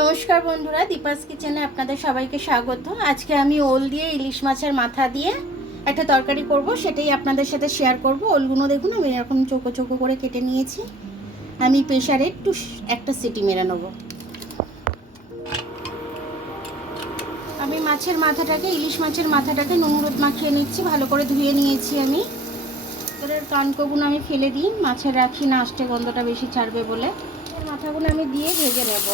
নমস্কার বন্ধুরা, দীপাস কিচেনে আপনাদের সবাইকে স্বাগত। আজকে আমি ওল দিয়ে ইলিশ মাছের মাথা দিয়ে একটা তরকারি করব, সেটাই আপনাদের সাথে শেয়ার করব। ওলগুলো দেখুন আমি এরকম চোখো চোখো করে কেটে নিয়েছি। আমি প্রেসারে একটু একটা সিটি মেরে নেব। আমি ইলিশ মাছের মাথাটাকে নুন হলুদ মাখিয়ে নিচ্ছি, ভালো করে ধুয়ে নিয়েছি। আমি ভিতরের কানকোগুলো আমি ফেলে দিই, মাছের রাখি না, আষ্টে গন্ধটা বেশি ছাড়বে বলে। মাথাগুলো আমি দিয়ে ভেজে নেব।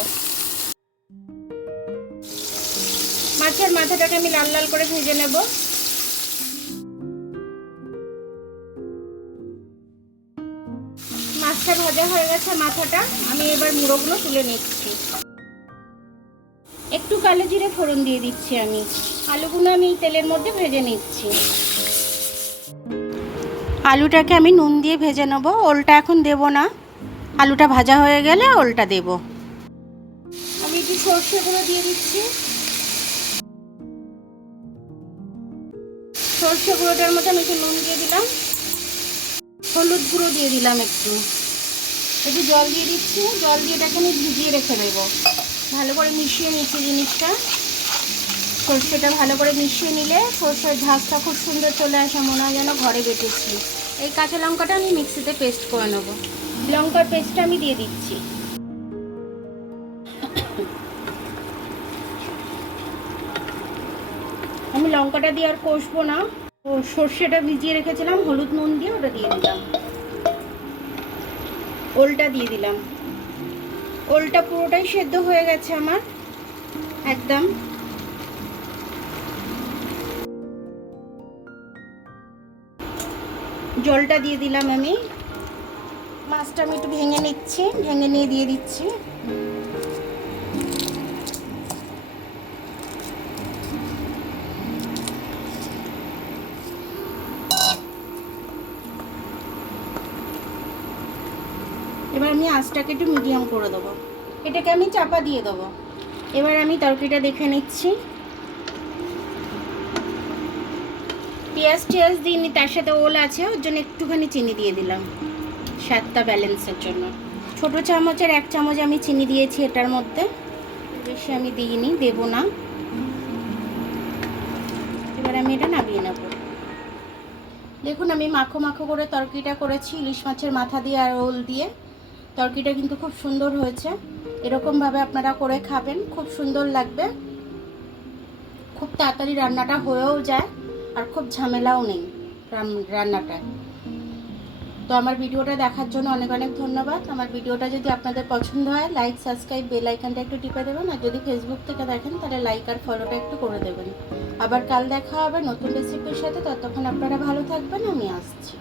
মাছের মাথাটাকে আমি লাল লাল করে ভেজে নেব। মাছটা ভাজা হয়ে গেছে, মাথাটা আমি এবার মুড়োগুলো তুলে নিচ্ছি। একটু কালো জিরে ফোড়ন দিয়ে দিচ্ছি। আমি আলুগুলো আমি তেলের মধ্যে ভেজে নিচ্ছি। আলুটাকে আমি নুন দিয়ে ভেজে নেব, ওলটা এখন দেব না। আলুটা ভাজা হয়ে গেলে ওলটা দেব। আমি একটু সর্ষে গুঁড়ো দিয়ে দিচ্ছি। সর্ষে গুঁড়োটার মধ্যে আমি একটু নুন দিয়ে দিলাম, হলুদ গুঁড়ো দিয়ে দিলাম, একটু জল দিয়ে দিচ্ছি। জল দিয়ে এটাকে আমি ভিজিয়ে রেখে দেবো। ভালো করে মিশিয়ে নিচ্ছি জিনিসটা। সর্ষেটা ভালো করে মিশিয়ে নিলে সর্ষের ঝাঁজটা খুব সুন্দর চলে আসে, মনে হয় যেন ঘরে বেটেছি। এই কাঁচা লঙ্কাটা আমি মিক্সিতে পেস্ট করে নেবো। লঙ্কার পেস্টটা আমি দিয়ে দিচ্ছি। আমি লঙ্কাটা দিয়ে আর কষবো না। সর্ষেটা ভিজিয়ে রেখেছিলাম হলুদ নুন দিয়ে, ওটা দিয়ে দিলাম। ওলটা দিয়ে দিলাম। ওলটা পুরোটাই সেদ্ধ হয়ে গেছে আমার একদম। জলটা দিয়ে দিলাম। আমি মাছটা আমি একটু ভেঙে নিচ্ছি, ভেঙে নিয়ে দিয়ে দিচ্ছি। এবার আমি আঁচটাকে একটু মিডিয়াম করে দেবো। এটাকে আমি চাপা দিয়ে দেবো। এবার আমি তরকারিটা দেখে নিচ্ছি। পেঁয়াজ টিয়াজ দিইনি, তার সাথে ওল আছে, ওর জন্য একটুখানি চিনি দিয়ে দিলাম স্বাদটা ব্যালেন্সের জন্য। ছোটো চামচের 1 চামচ আমি চিনি দিয়েছি এটার মধ্যে, বেশি আমি দিইনি, দেবো না। এবার আমি এটা নামিয়ে নেব। দেখুন আমি মাখো মাখো করে তরকারিটা করেছি ইলিশ মাছের মাথা দিয়ে আর ওল দিয়ে। তরকারিটা কিন্তু খুব সুন্দর হয়েছে। এরকমভাবে আপনারা করে খাবেন, খুব সুন্দর লাগবে। খুব তাড়াতাড়ি রান্নাটা হয়েও যায় আর খুব ঝামেলাও নেই রান্নাটা। তো আমার ভিডিওটা দেখার জন্য অনেক অনেক ধন্যবাদ। আমার ভিডিওটা যদি আপনাদের পছন্দ হয়, লাইক সাবস্ক্রাইব বেল আইকনটা একটু টিপে দেবেন। আর যদি ফেসবুক থেকে দেখেন তাহলে লাইক আর ফলোটা একটু করে দেবেন। আবার কাল দেখা হবে নতুন রেসিপির সাথে। ততক্ষণ আপনারা ভালো থাকবেন, আমি আসছি।